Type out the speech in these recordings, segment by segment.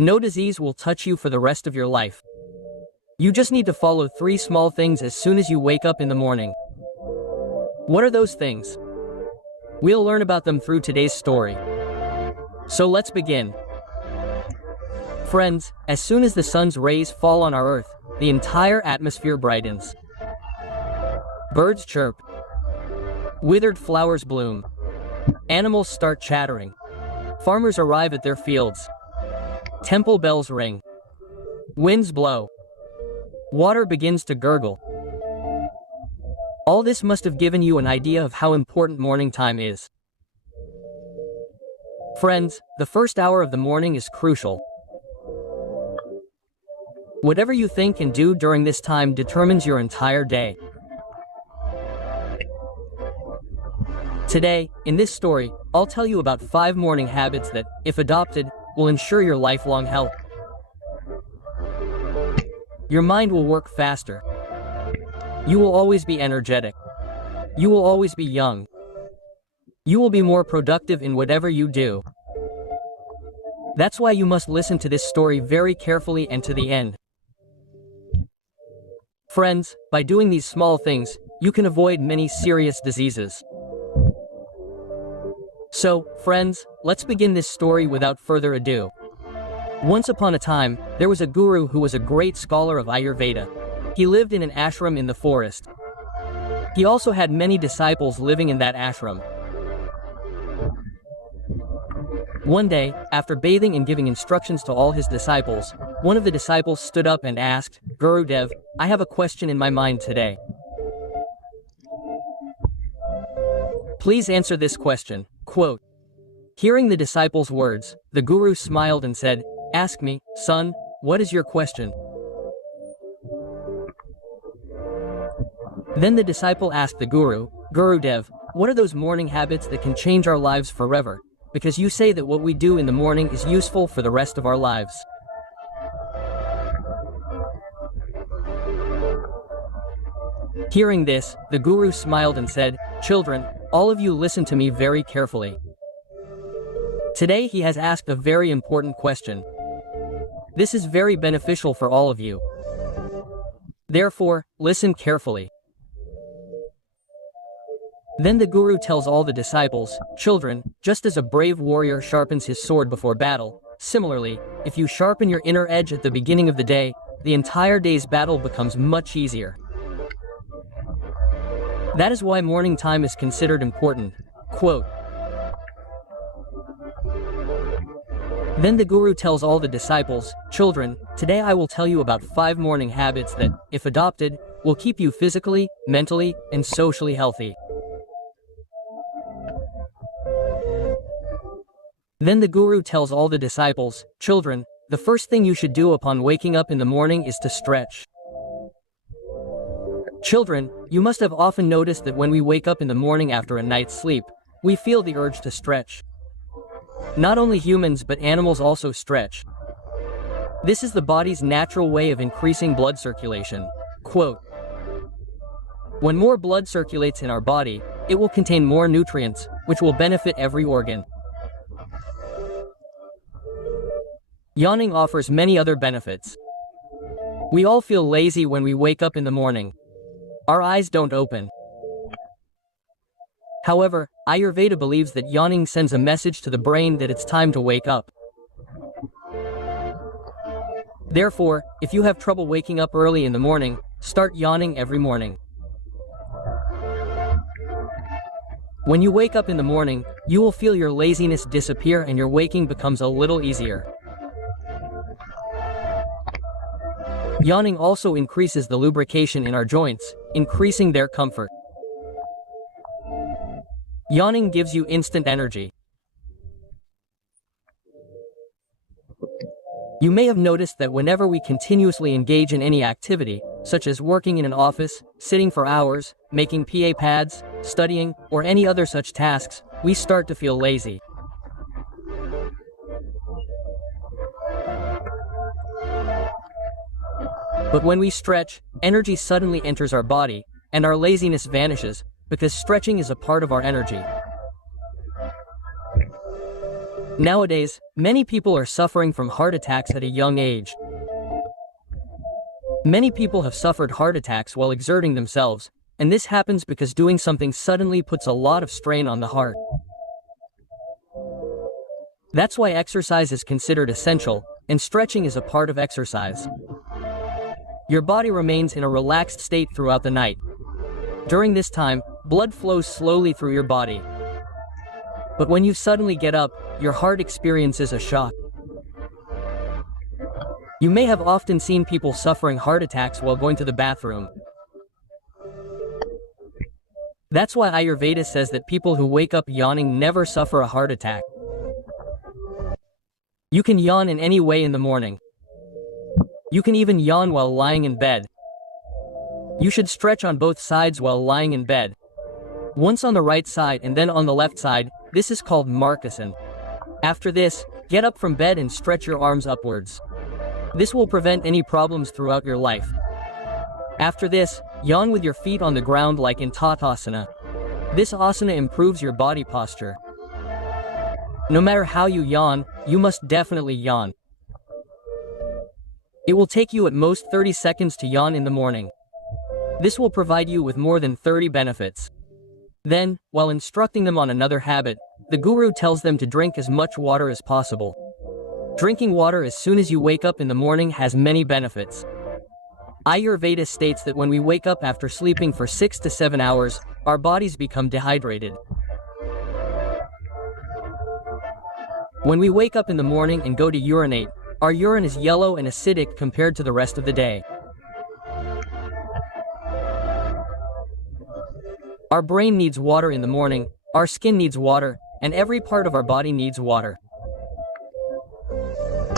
No disease will touch you for the rest of your life. You just need to follow 3 small things as soon as you wake up in the morning. What are those things? We'll learn about them through today's story. So let's begin. Friends, as soon as the sun's rays fall on our Earth, the entire atmosphere brightens. Birds chirp. Withered flowers bloom. Animals start chattering. Farmers arrive at their fields. Temple bells ring. Winds blow. Water begins to gurgle. All this must have given you an idea of how important morning time is. Friends, the first hour of the morning is crucial. Whatever you think and do during this time determines your entire day. Today, in this story, I'll tell you about 5 morning habits that, if adopted, will ensure your lifelong health. Your mind will work faster. You will always be energetic. You will always be young. You will be more productive in whatever you do. That's why you must listen to this story very carefully and to the end. Friends, by doing these small things, you can avoid many serious diseases. So, friends, let's begin this story without further ado. Once upon a time, there was a guru who was a great scholar of Ayurveda. He lived in an ashram in the forest. He also had many disciples living in that ashram. One day, after bathing and giving instructions to all his disciples, one of the disciples stood up and asked, "Gurudev, I have a question in my mind today. Please answer this question." Quote. Hearing the disciples' words, the guru smiled and said, "Ask me, son, what is your question?" Then the disciple asked the guru, "Gurudev, what are those morning habits that can change our lives forever? Because you say that what we do in the morning is useful for the rest of our lives." Hearing this, the guru smiled and said, "Children, all of you listen to me very carefully. Today he has asked a very important question. This is very beneficial for all of you. Therefore, listen carefully." Then the guru tells all the disciples, "Children, just as a brave warrior sharpens his sword before battle, similarly, if you sharpen your inner edge at the beginning of the day, the entire day's battle becomes much easier. That is why morning time is considered important." Quote. Then the guru tells all the disciples, "Children, today I will tell you about 5 morning habits that, if adopted, will keep you physically, mentally, and socially healthy." Then the guru tells all the disciples, "Children, the first thing you should do upon waking up in the morning is to stretch." Children, you must have often noticed that when we wake up in the morning after a night's sleep, we feel the urge to stretch. Not only humans but animals also stretch. This is the body's natural way of increasing blood circulation. Quote. When more blood circulates in our body, it will contain more nutrients, which will benefit every organ. Yawning offers many other benefits. We all feel lazy when we wake up in the morning. Our eyes don't open. However, Ayurveda believes that yawning sends a message to the brain that it's time to wake up. Therefore, if you have trouble waking up early in the morning, start yawning every morning. When you wake up in the morning, you will feel your laziness disappear and your waking becomes a little easier. Yawning also increases the lubrication in our joints, increasing their comfort. Yawning gives you instant energy. You may have noticed that whenever we continuously engage in any activity, such as working in an office, sitting for hours, making PA pads, studying, or any other such tasks, we start to feel lazy. But when we stretch, energy suddenly enters our body, and our laziness vanishes, because stretching is a part of our energy. Nowadays, many people are suffering from heart attacks at a young age. Many people have suffered heart attacks while exerting themselves, and this happens because doing something suddenly puts a lot of strain on the heart. That's why exercise is considered essential, and stretching is a part of exercise. Your body remains in a relaxed state throughout the night. During this time, blood flows slowly through your body. But when you suddenly get up, your heart experiences a shock. You may have often seen people suffering heart attacks while going to the bathroom. That's why Ayurveda says that people who wake up yawning never suffer a heart attack. You can yawn in any way in the morning. You can even yawn while lying in bed. You should stretch on both sides while lying in bed. Once on the right side and then on the left side. This is called Markasan. After this, get up from bed and stretch your arms upwards. This will prevent any problems throughout your life. After this, yawn with your feet on the ground like in Tatasana. This asana improves your body posture. No matter how you yawn, you must definitely yawn. It will take you at most 30 seconds to yawn in the morning. This will provide you with more than 30 benefits. Then, while instructing them on another habit, the guru tells them to drink as much water as possible. Drinking water as soon as you wake up in the morning has many benefits. Ayurveda states that when we wake up after sleeping for 6 to 7 hours, our bodies become dehydrated. When we wake up in the morning and go to urinate, our urine is yellow and acidic compared to the rest of the day. Our brain needs water in the morning, our skin needs water, and every part of our body needs water.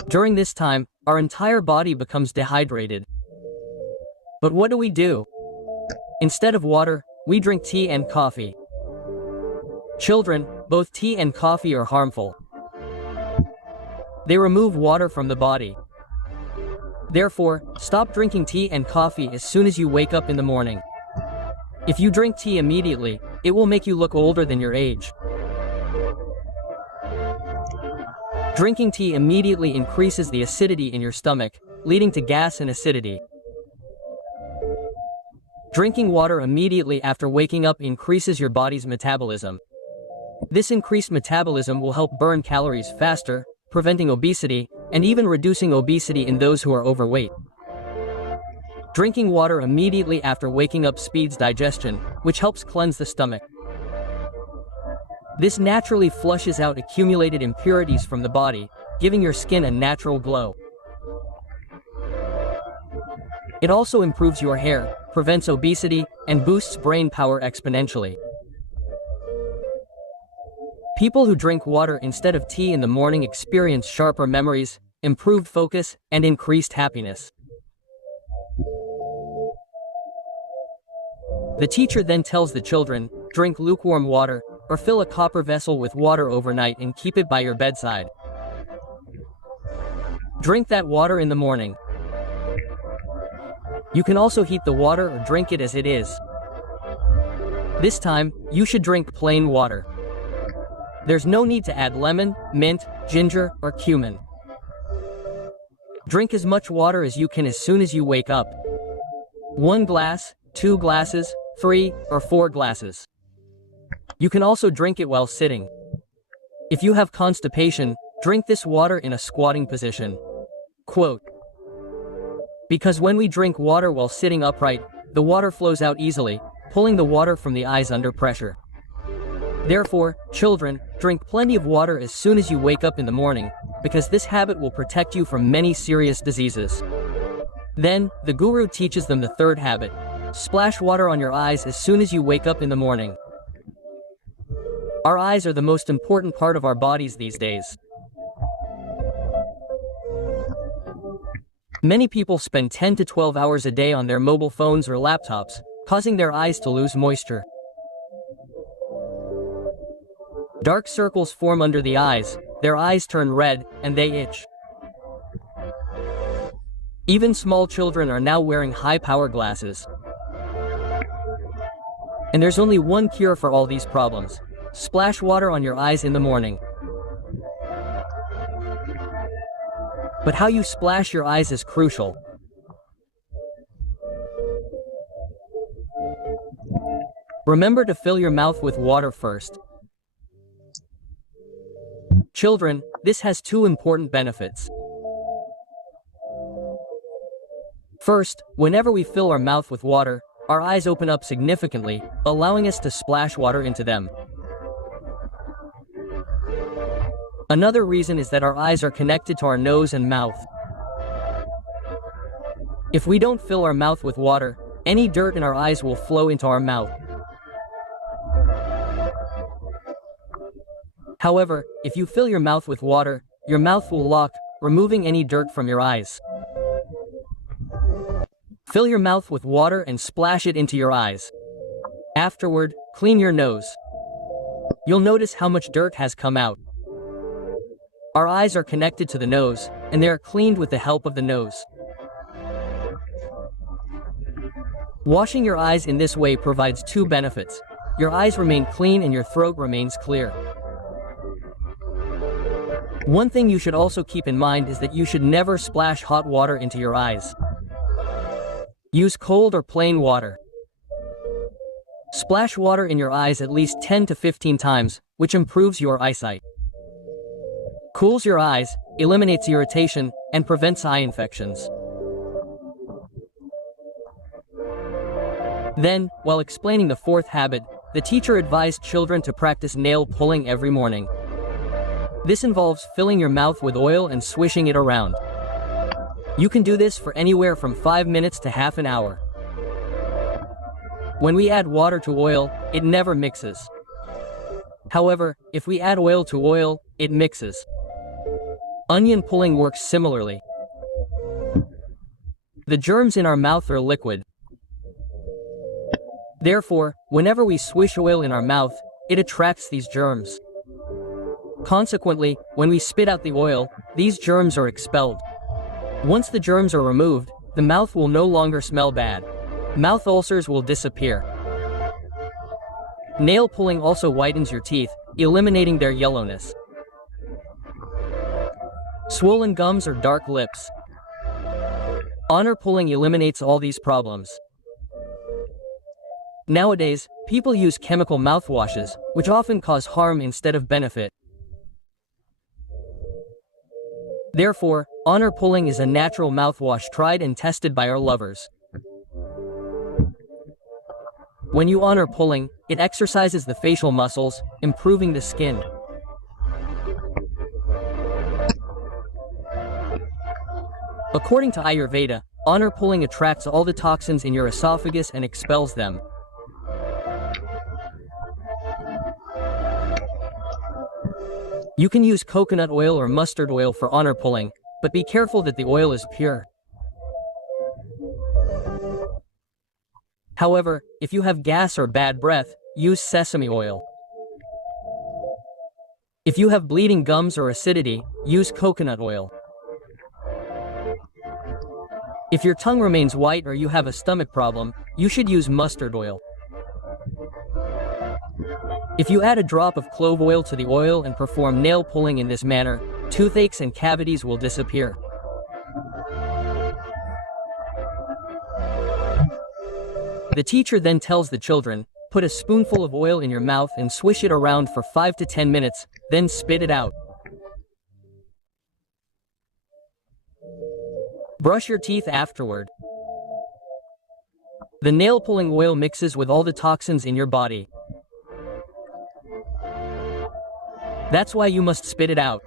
During this time, our entire body becomes dehydrated. But what do? Instead of water, we drink tea and coffee. Children, both tea and coffee are harmful. They remove water from the body. Therefore, stop drinking tea and coffee as soon as you wake up in the morning. If you drink tea immediately, it will make you look older than your age. Drinking tea immediately increases the acidity in your stomach, leading to gas and acidity. Drinking water immediately after waking up increases your body's metabolism. This increased metabolism will help burn calories faster, preventing obesity, and even reducing obesity in those who are overweight. Drinking water immediately after waking up speeds digestion, which helps cleanse the stomach. This naturally flushes out accumulated impurities from the body, giving your skin a natural glow. It also improves your hair, prevents obesity, and boosts brain power exponentially. People who drink water instead of tea in the morning experience sharper memories, improved focus, and increased happiness. The teacher then tells the children, drink lukewarm water, or fill a copper vessel with water overnight and keep it by your bedside. Drink that water in the morning. You can also heat the water or drink it as it is. This time, you should drink plain water. There's no need to add lemon, mint, ginger, or cumin. Drink as much water as you can as soon as you wake up. 1 glass, 2 glasses, 3 or 4 glasses. You can also drink it while sitting. If you have constipation, drink this water in a squatting position. Quote, because when we drink water while sitting upright, the water flows out easily, pulling the water from the eyes under pressure. Therefore, children, drink plenty of water as soon as you wake up in the morning, because this habit will protect you from many serious diseases. Then, the guru teaches them the third habit. Splash water on your eyes as soon as you wake up in the morning. Our eyes are the most important part of our bodies these days. Many people spend 10 to 12 hours a day on their mobile phones or laptops, causing their eyes to lose moisture. Dark circles form under the eyes, their eyes turn red, and they itch. Even small children are now wearing high-power glasses. And there's only one cure for all these problems. Splash water on your eyes in the morning. But how you splash your eyes is crucial. Remember to fill your mouth with water first. Children, this has two important benefits. First, whenever we fill our mouth with water, our eyes open up significantly, allowing us to splash water into them. Another reason is that our eyes are connected to our nose and mouth. If we don't fill our mouth with water, any dirt in our eyes will flow into our mouth. However, if you fill your mouth with water, your mouth will lock, removing any dirt from your eyes. Fill your mouth with water and splash it into your eyes. Afterward, clean your nose. You'll notice how much dirt has come out. Our eyes are connected to the nose, and they are cleaned with the help of the nose. Washing your eyes in this way provides two benefits. Your eyes remain clean and your throat remains clear. One thing you should also keep in mind is that you should never splash hot water into your eyes. Use cold or plain water. Splash water in your eyes at least 10 to 15 times, which improves your eyesight. Cools your eyes, eliminates irritation, and prevents eye infections. Then, while explaining the fourth habit, the teacher advised children to practice nail pulling every morning. This involves filling your mouth with oil and swishing it around. You can do this for anywhere from 5 minutes to half an hour. When we add water to oil, it never mixes. However, if we add oil to oil, it mixes. Onion pulling works similarly. The germs in our mouth are liquid. Therefore, whenever we swish oil in our mouth, it attracts these germs. Consequently, when we spit out the oil, these germs are expelled. Once the germs are removed, the mouth will no longer smell bad. Mouth ulcers will disappear. Nail pulling also whitens your teeth, eliminating their yellowness. Swollen gums or dark lips. Honor pulling eliminates all these problems. Nowadays, people use chemical mouthwashes, which often cause harm instead of benefit. Therefore, honor pulling is a natural mouthwash tried and tested by our lovers. When you honor pulling, it exercises the facial muscles, improving the skin. According to Ayurveda, honor pulling attracts all the toxins in your esophagus and expels them. You can use coconut oil or mustard oil for honor pulling, but be careful that the oil is pure. However, if you have gas or bad breath, use sesame oil. If you have bleeding gums or acidity, use coconut oil. If your tongue remains white or you have a stomach problem, you should use mustard oil. If you add a drop of clove oil to the oil and perform nail pulling in this manner, toothaches and cavities will disappear. The teacher then tells the children, put a spoonful of oil in your mouth and swish it around for 5 to 10 minutes, then spit it out. Brush your teeth afterward. The nail pulling oil mixes with all the toxins in your body. That's why you must spit it out.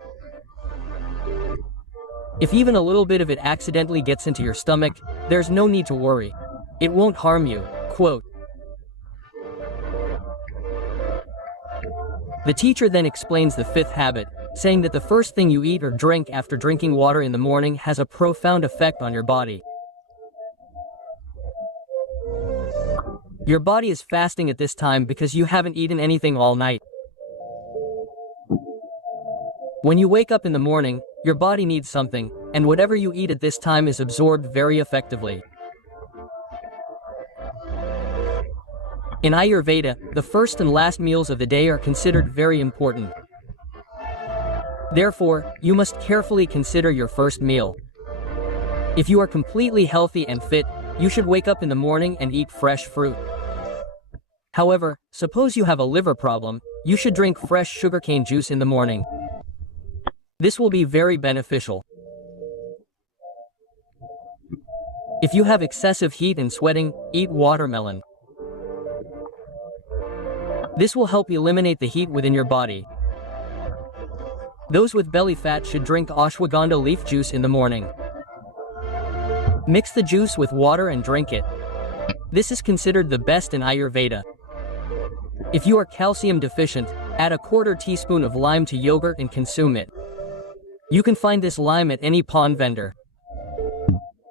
If even a little bit of it accidentally gets into your stomach, there's no need to worry. It won't harm you. Quote. The teacher then explains the fifth habit, saying that the first thing you eat or drink after drinking water in the morning has a profound effect on your body. Your body is fasting at this time because you haven't eaten anything all night. When you wake up in the morning, your body needs something, and whatever you eat at this time is absorbed very effectively. In Ayurveda, the first and last meals of the day are considered very important. Therefore, you must carefully consider your first meal. If you are completely healthy and fit, you should wake up in the morning and eat fresh fruit. However, suppose you have a liver problem, you should drink fresh sugarcane juice in the morning. This will be very beneficial. If you have excessive heat and sweating, eat watermelon. This will help eliminate the heat within your body. Those with belly fat should drink ashwagandha leaf juice in the morning. Mix the juice with water and drink it. This is considered the best in Ayurveda. If you are calcium deficient, add a quarter teaspoon of lime to yogurt and consume it. You can find this lime at any pond vendor.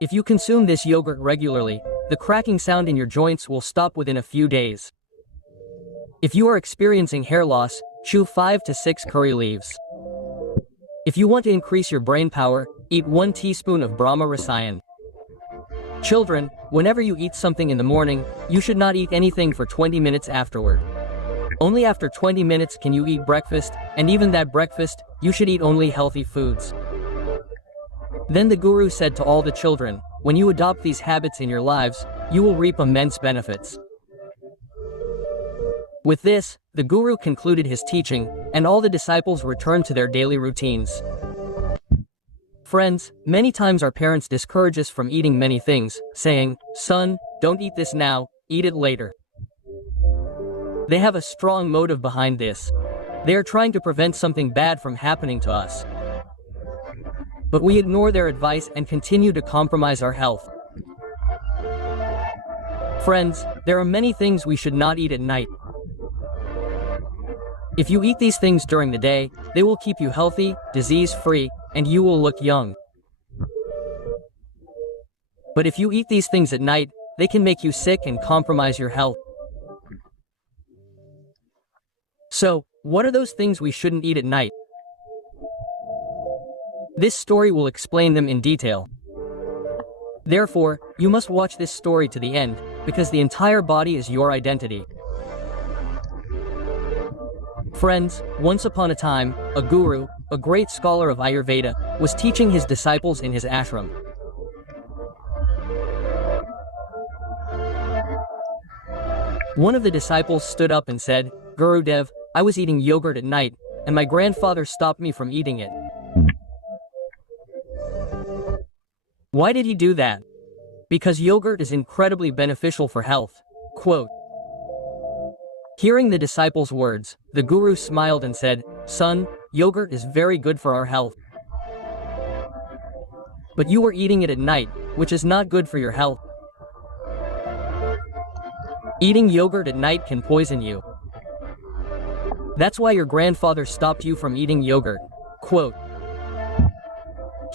If you consume this yogurt regularly, the cracking sound in your joints will stop within a few days. If you are experiencing hair loss, chew 5 to 6 curry leaves. If you want to increase your brain power, eat 1 teaspoon of Brahma Rasayan. Children, whenever you eat something in the morning, you should not eat anything for 20 minutes afterward. Only after 20 minutes can you eat breakfast, and even that breakfast, you should eat only healthy foods. Then the Guru said to all the children, when you adopt these habits in your lives, you will reap immense benefits. With this, the Guru concluded his teaching, and all the disciples returned to their daily routines. Friends, many times our parents discourage us from eating many things, saying, "Son, don't eat this now, eat it later." They have a strong motive behind this. They are trying to prevent something bad from happening to us. But we ignore their advice and continue to compromise our health. Friends, there are many things we should not eat at night. If you eat these things during the day, they will keep you healthy, disease-free, and you will look young. But if you eat these things at night, they can make you sick and compromise your health. So, what are those things we shouldn't eat at night? This story will explain them in detail. Therefore, you must watch this story to the end, because the entire body is your identity. Friends, once upon a time, a guru, a great scholar of Ayurveda, was teaching his disciples in his ashram. One of the disciples stood up and said, "Gurudev, I was eating yogurt at night, and my grandfather stopped me from eating it. Why did he do that? Because yogurt is incredibly beneficial for health." Quote. Hearing the disciples' words, the Guru smiled and said, "Son, yogurt is very good for our health. But you were eating it at night, which is not good for your health. Eating yogurt at night can poison you. That's why your grandfather stopped you from eating yogurt." Quote.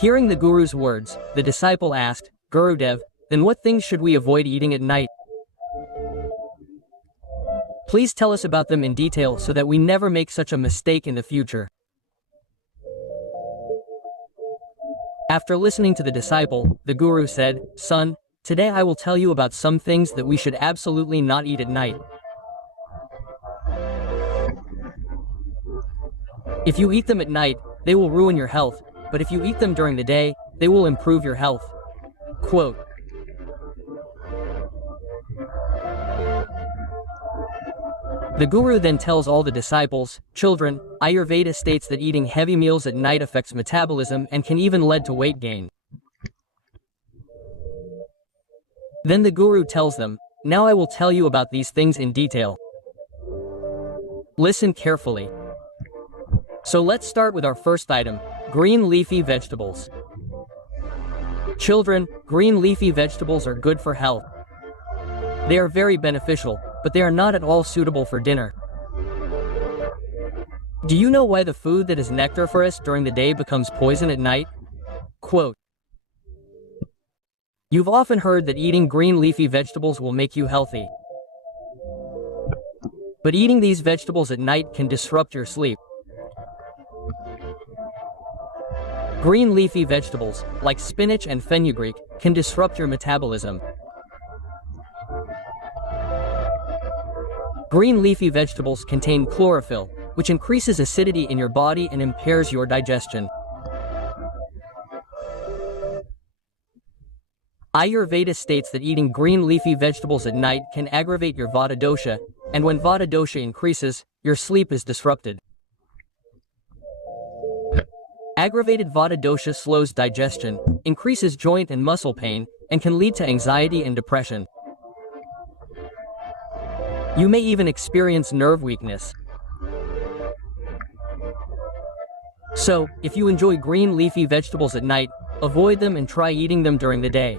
Hearing the Guru's words, the disciple asked, "Gurudev, then what things should we avoid eating at night? Please tell us about them in detail so that we never make such a mistake in the future." After listening to the disciple, the Guru said, "Son, today I will tell you about some things that we should absolutely not eat at night. If you eat them at night, they will ruin your health, but if you eat them during the day, they will improve your health." Quote. The Guru then tells all the disciples, "Children, Ayurveda states that eating heavy meals at night affects metabolism and can even lead to weight gain." Then the Guru tells them, "Now I will tell you about these things in detail. Listen carefully. So let's start with our first item, green leafy vegetables. Children, green leafy vegetables are good for health. They are very beneficial, but they are not at all suitable for dinner. Do you know why the food that is nectar for us during the day becomes poison at night?" Quote. You've often heard that eating green leafy vegetables will make you healthy. But eating these vegetables at night can disrupt your sleep. Green leafy vegetables, like spinach and fenugreek, can disrupt your metabolism. Green leafy vegetables contain chlorophyll, which increases acidity in your body and impairs your digestion. Ayurveda states that eating green leafy vegetables at night can aggravate your Vata dosha, and when Vata dosha increases, your sleep is disrupted. Aggravated Vata dosha slows digestion, increases joint and muscle pain, and can lead to anxiety and depression. You may even experience nerve weakness. So, if you enjoy green leafy vegetables at night, avoid them and try eating them during the day.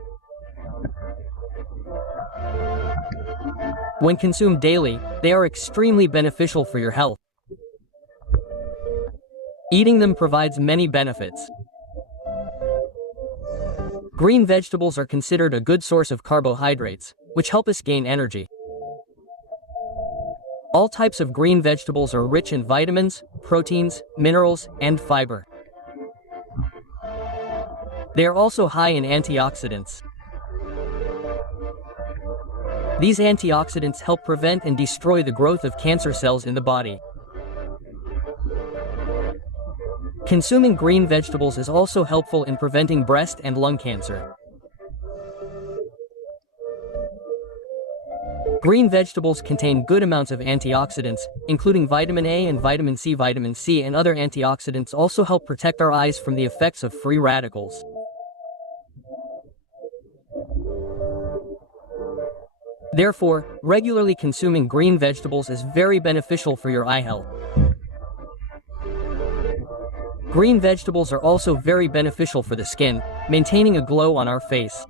When consumed daily, they are extremely beneficial for your health. Eating them provides many benefits. Green vegetables are considered a good source of carbohydrates, which help us gain energy. All types of green vegetables are rich in vitamins, proteins, minerals, and fiber. They are also high in antioxidants. These antioxidants help prevent and destroy the growth of cancer cells in the body. Consuming green vegetables is also helpful in preventing breast and lung cancer. Green vegetables contain good amounts of antioxidants, including vitamin A and vitamin C. Vitamin C and other antioxidants also help protect our eyes from the effects of free radicals. Therefore, regularly consuming green vegetables is very beneficial for your eye health. Green vegetables are also very beneficial for the skin, maintaining a glow on our face.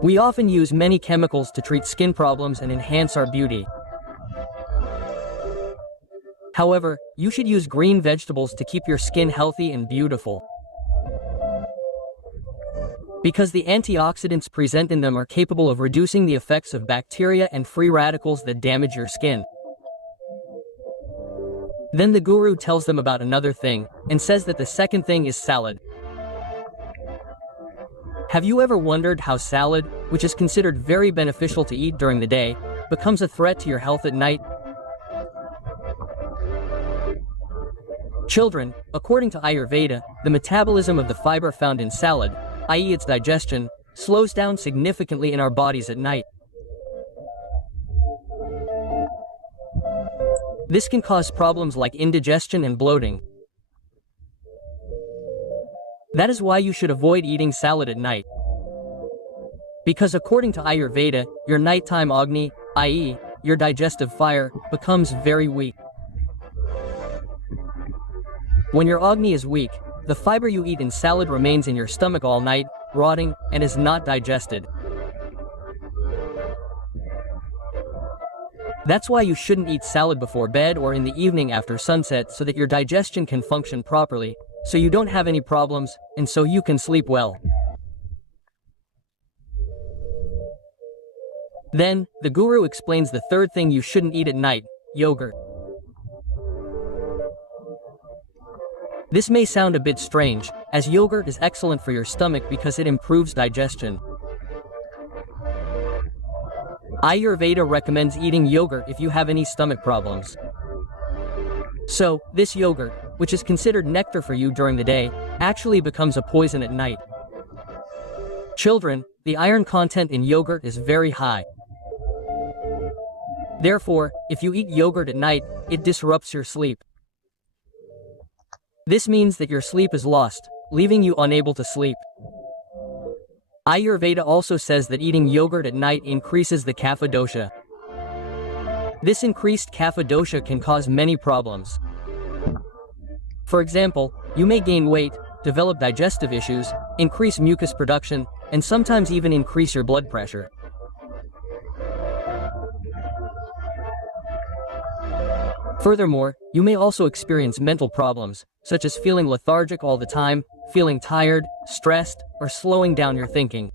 We often use many chemicals to treat skin problems and enhance our beauty. However, you should use green vegetables to keep your skin healthy and beautiful, because the antioxidants present in them are capable of reducing the effects of bacteria and free radicals that damage your skin. Then the guru tells them about another thing, and says that the second thing is salad. Have you ever wondered how salad, which is considered very beneficial to eat during the day, becomes a threat to your health at night? Children, according to Ayurveda, the metabolism of the fiber found in salad, i.e. its digestion, slows down significantly in our bodies at night. This can cause problems like indigestion and bloating. That is why you should avoid eating salad at night. Because according to Ayurveda, your nighttime Agni, i.e., your digestive fire, becomes very weak. When your Agni is weak, the fiber you eat in salad remains in your stomach all night, rotting, and is not digested. That's why you shouldn't eat salad before bed or in the evening after sunset, so that your digestion can function properly, so you don't have any problems, and so you can sleep well. Then, the guru explains the third thing you shouldn't eat at night: yogurt. This may sound a bit strange, as yogurt is excellent for your stomach because it improves digestion. Ayurveda recommends eating yogurt if you have any stomach problems. So, this yogurt, which is considered nectar for you during the day, actually becomes a poison at night. Children, the iron content in yogurt is very high. Therefore, if you eat yogurt at night, it disrupts your sleep. This means that your sleep is lost, leaving you unable to sleep. Ayurveda also says that eating yogurt at night increases the kapha dosha. This increased kapha dosha can cause many problems. For example, you may gain weight, develop digestive issues, increase mucus production, and sometimes even increase your blood pressure. Furthermore, you may also experience mental problems, such as feeling lethargic all the time, feeling tired, stressed, or slowing down your thinking.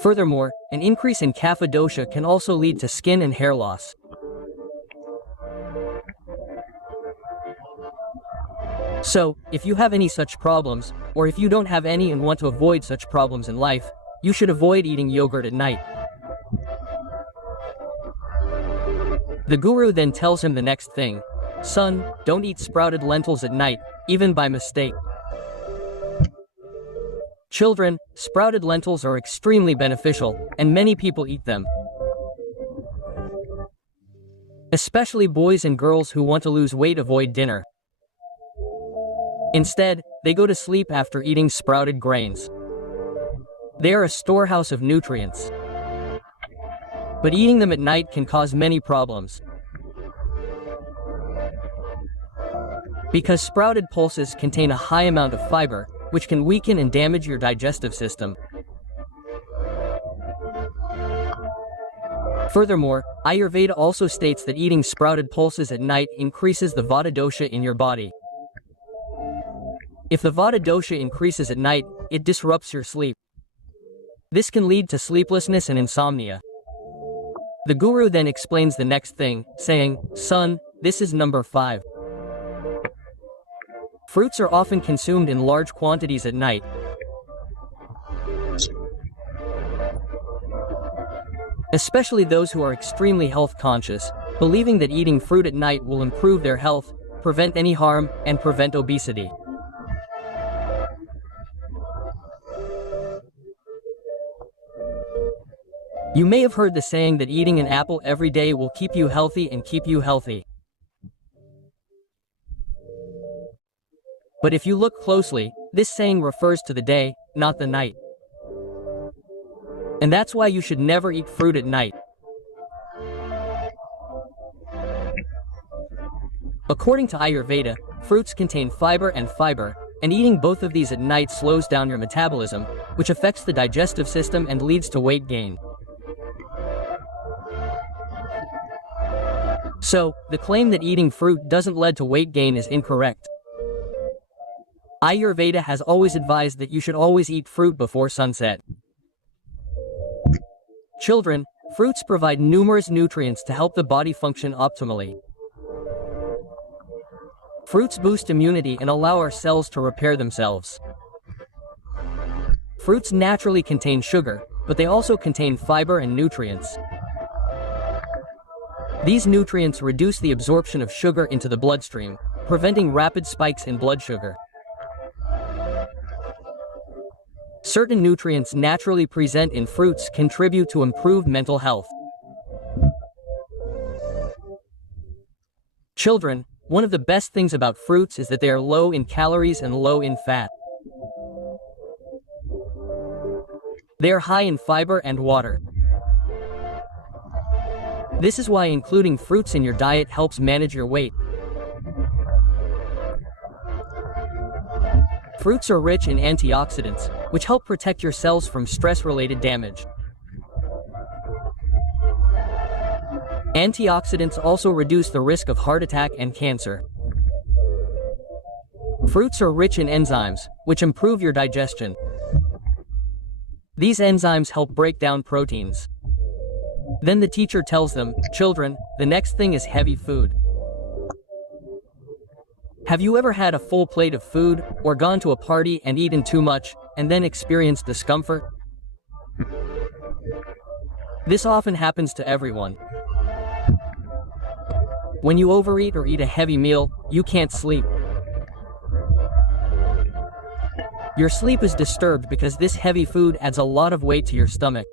Furthermore, an increase in kapha dosha can also lead to skin and hair loss. So, if you have any such problems, or if you don't have any and want to avoid such problems in life, you should avoid eating yogurt at night. The guru then tells him the next thing. Son, don't eat sprouted lentils at night, even by mistake. Children, sprouted lentils are extremely beneficial, and many people eat them. Especially boys and girls who want to lose weight avoid dinner. Instead, they go to sleep after eating sprouted grains. They are a storehouse of nutrients. But eating them at night can cause many problems. Because sprouted pulses contain a high amount of fiber, which can weaken and damage your digestive system. Furthermore, Ayurveda also states that eating sprouted pulses at night increases the Vata dosha in your body. If the Vata dosha increases at night, it disrupts your sleep. This can lead to sleeplessness and insomnia. The guru then explains the next thing, saying, Son, this is number 5. Fruits are often consumed in large quantities at night. Especially those who are extremely health conscious, believing that eating fruit at night will improve their health, prevent any harm, and prevent obesity. You may have heard the saying that eating an apple every day will keep you healthy and keep you healthy. But if you look closely, this saying refers to the day, not the night. And that's why you should never eat fruit at night. According to Ayurveda, fruits contain fiber, and eating both of these at night slows down your metabolism, which affects the digestive system and leads to weight gain. So, the claim that eating fruit doesn't lead to weight gain is incorrect. Ayurveda has always advised that you should always eat fruit before sunset. Children, fruits provide numerous nutrients to help the body function optimally. Fruits boost immunity and allow our cells to repair themselves. Fruits naturally contain sugar, but they also contain fiber and nutrients. These nutrients reduce the absorption of sugar into the bloodstream, preventing rapid spikes in blood sugar. Certain nutrients naturally present in fruits contribute to improved mental health. Children, one of the best things about fruits is that they are low in calories and low in fat. They are high in fiber and water. This is why including fruits in your diet helps manage your weight. Fruits are rich in antioxidants, which help protect your cells from stress-related damage. Antioxidants also reduce the risk of heart attack and cancer. Fruits are rich in enzymes, which improve your digestion. These enzymes help break down proteins. Then the teacher tells them, Children, the next thing is heavy food. Have you ever had a full plate of food, or gone to a party and eaten too much, and then experienced discomfort? This often happens to everyone. When you overeat or eat a heavy meal, you can't sleep. Your sleep is disturbed because this heavy food adds a lot of weight to your stomach.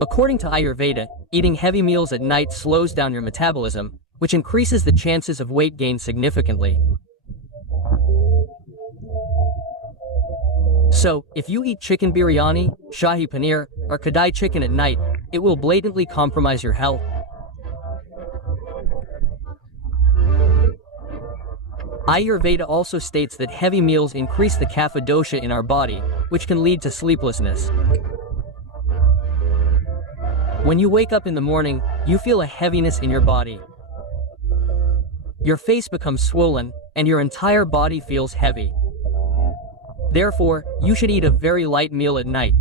According to Ayurveda, eating heavy meals at night slows down your metabolism, which increases the chances of weight gain significantly. So, if you eat chicken biryani, shahi paneer, or kadai chicken at night, it will blatantly compromise your health. Ayurveda also states that heavy meals increase the kapha dosha in our body, which can lead to sleeplessness. When you wake up in the morning, you feel a heaviness in your body. Your face becomes swollen, and your entire body feels heavy. Therefore, you should eat a very light meal at night.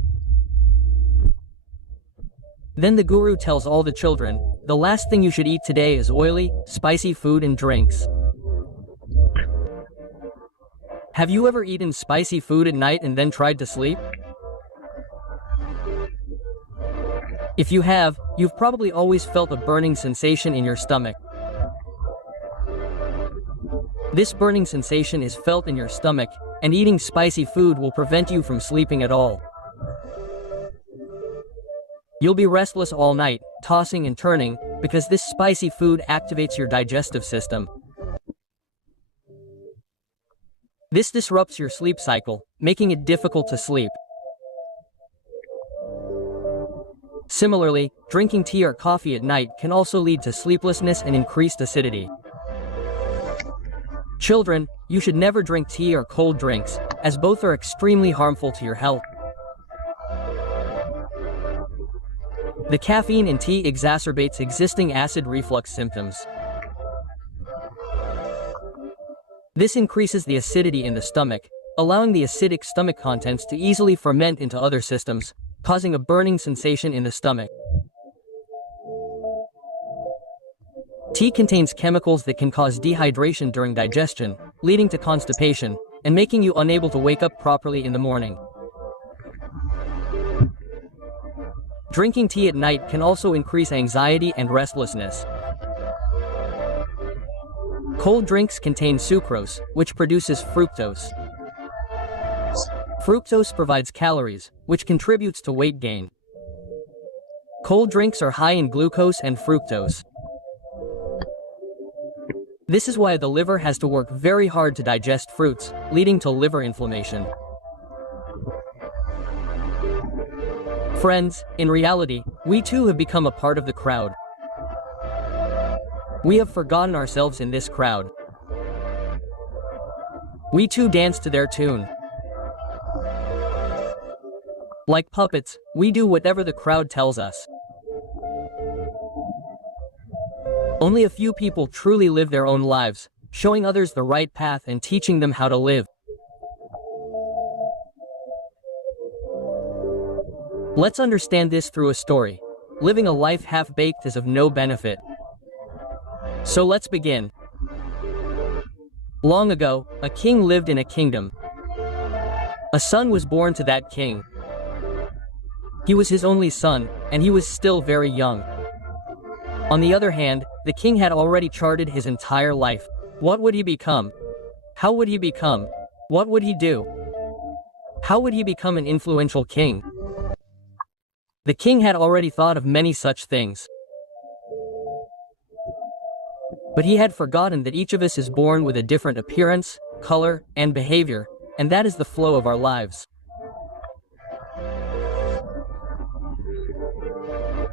Then the guru tells all the children, the last thing you should eat today is oily, spicy food and drinks. Have you ever eaten spicy food at night and then tried to sleep? If you have, you've probably always felt a burning sensation in your stomach. This burning sensation is felt in your stomach, and eating spicy food will prevent you from sleeping at all. You'll be restless all night, tossing and turning, because this spicy food activates your digestive system. This disrupts your sleep cycle, making it difficult to sleep. Similarly, drinking tea or coffee at night can also lead to sleeplessness and increased acidity. Children, you should never drink tea or cold drinks, as both are extremely harmful to your health. The caffeine in tea exacerbates existing acid reflux symptoms. This increases the acidity in the stomach, allowing the acidic stomach contents to easily ferment into other systems, causing a burning sensation in the stomach. Tea contains chemicals that can cause dehydration during digestion, leading to constipation, and making you unable to wake up properly in the morning. Drinking tea at night can also increase anxiety and restlessness. Cold drinks contain sucrose, which produces fructose. Fructose provides calories, which contributes to weight gain. Cold drinks are high in glucose and fructose. This is why the liver has to work very hard to digest fruits, leading to liver inflammation. Friends, in reality, we too have become a part of the crowd. We have forgotten ourselves in this crowd. We too dance to their tune. Like puppets, we do whatever the crowd tells us. Only a few people truly live their own lives, showing others the right path and teaching them how to live. Let's understand this through a story. Living a life half-baked is of no benefit. So let's begin. Long ago, a king lived in a kingdom. A son was born to that king. He was his only son, and he was still very young. On the other hand, the king had already charted his entire life. What would he become? How would he become? What would he do? How would he become an influential king? The king had already thought of many such things. But he had forgotten that each of us is born with a different appearance, color, and behavior, and that is the flow of our lives.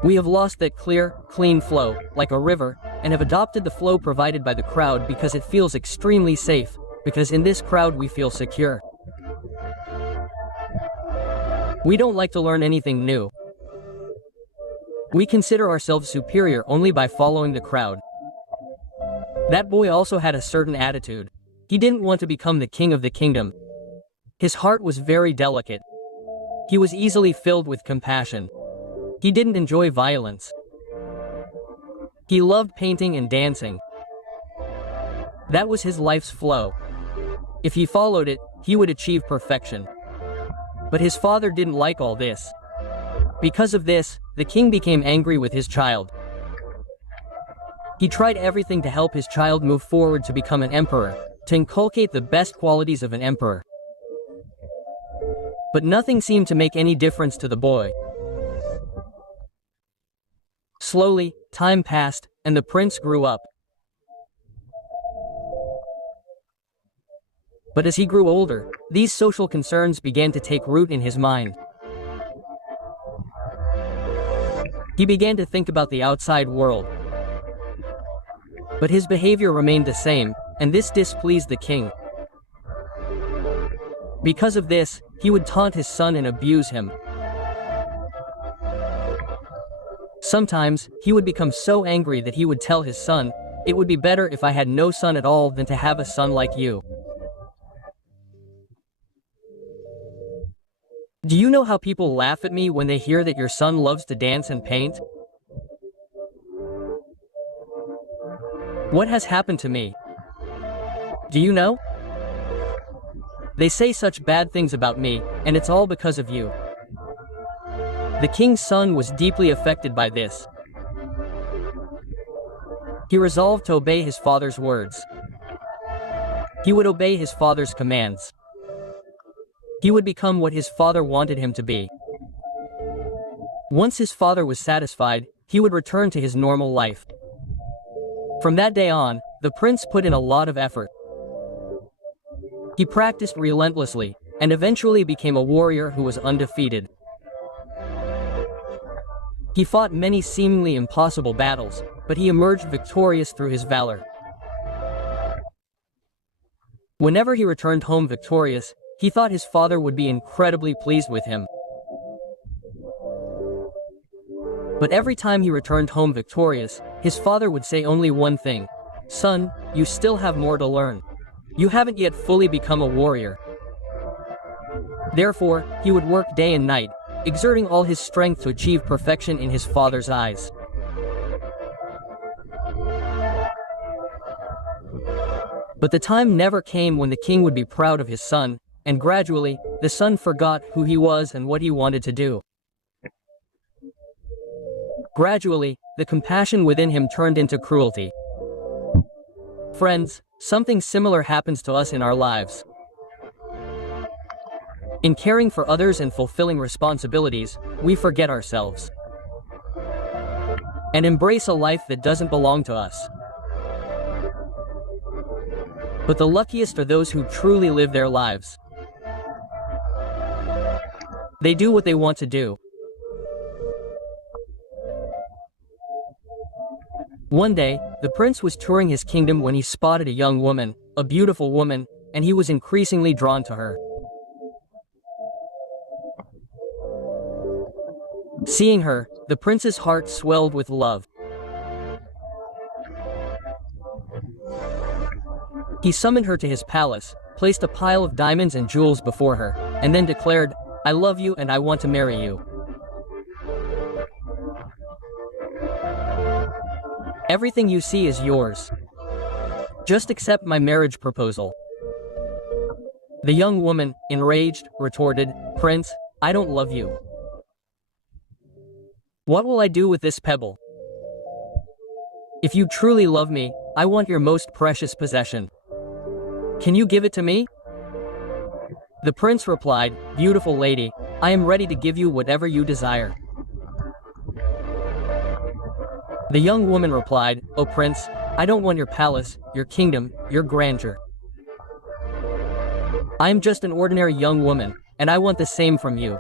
We have lost that clear, clean flow, like a river, and have adopted the flow provided by the crowd because it feels extremely safe, because in this crowd we feel secure. We don't like to learn anything new. We consider ourselves superior only by following the crowd. That boy also had a certain attitude. He didn't want to become the king of the kingdom. His heart was very delicate. He was easily filled with compassion. He didn't enjoy violence. He loved painting and dancing. That was his life's flow. If he followed it, he would achieve perfection. But his father didn't like all this. Because of this, the king became angry with his child. He tried everything to help his child move forward to become an emperor, to inculcate the best qualities of an emperor. But nothing seemed to make any difference to the boy. Slowly, time passed, and the prince grew up. But as he grew older, these social concerns began to take root in his mind. He began to think about the outside world. But his behavior remained the same, and this displeased the king. Because of this, he would taunt his son and abuse him. Sometimes, he would become so angry that he would tell his son, "It would be better if I had no son at all than to have a son like you." Do you know how people laugh at me when they hear that your son loves to dance and paint? What has happened to me? Do you know? They say such bad things about me, and it's all because of you. The king's son was deeply affected by this. He resolved to obey his father's words. He would obey his father's commands. He would become what his father wanted him to be. Once his father was satisfied, he would return to his normal life. From that day on, the prince put in a lot of effort. He practiced relentlessly, and eventually became a warrior who was undefeated. He fought many seemingly impossible battles, but he emerged victorious through his valor. Whenever he returned home victorious, he thought his father would be incredibly pleased with him. But every time he returned home victorious, his father would say only one thing: "Son, you still have more to learn. You haven't yet fully become a warrior." Therefore, he would work day and night, exerting all his strength to achieve perfection in his father's eyes. But the time never came when the king would be proud of his son, and gradually, the son forgot who he was and what he wanted to do. Gradually, the compassion within him turned into cruelty. Friends, something similar happens to us in our lives. In caring for others and fulfilling responsibilities, we forget ourselves and embrace a life that doesn't belong to us. But the luckiest are those who truly live their lives. They do what they want to do. One day, the prince was touring his kingdom when he spotted a young woman, a beautiful woman, and he was increasingly drawn to her. Seeing her, the prince's heart swelled with love. He summoned her to his palace, placed a pile of diamonds and jewels before her, and then declared, "I love you and I want to marry you. Everything you see is yours. Just accept my marriage proposal." The young woman, enraged, retorted, "Prince, I don't love you. What will I do with this pebble? If you truly love me, I want your most precious possession. Can you give it to me?" The prince replied, "Beautiful lady, I am ready to give you whatever you desire." The young woman replied, "Oh prince, I don't want your palace, your kingdom, your grandeur. I am just an ordinary young woman, and I want the same from you.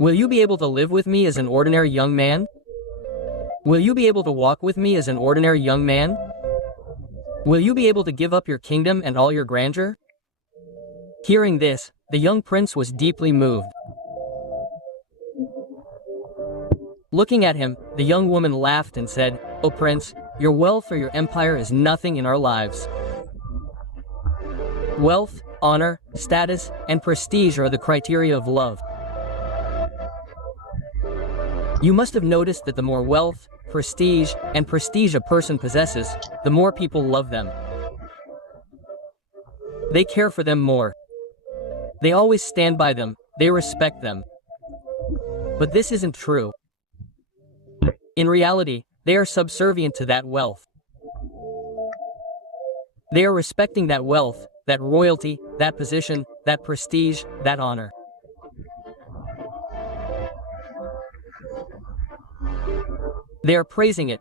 Will you be able to live with me as an ordinary young man? Will you be able to walk with me as an ordinary young man? Will you be able to give up your kingdom and all your grandeur?" Hearing this, the young prince was deeply moved. Looking at him, the young woman laughed and said, "Oh prince, your wealth or your empire is nothing in our lives. Wealth, honor, status, and prestige are the criteria of love. You must have noticed that the more wealth, prestige a person possesses, the more people love them. They care for them more. They always stand by them, they respect them. But this isn't true. In reality, they are subservient to that wealth. They are respecting that wealth, that royalty, that position, that prestige, that honor. They are praising it,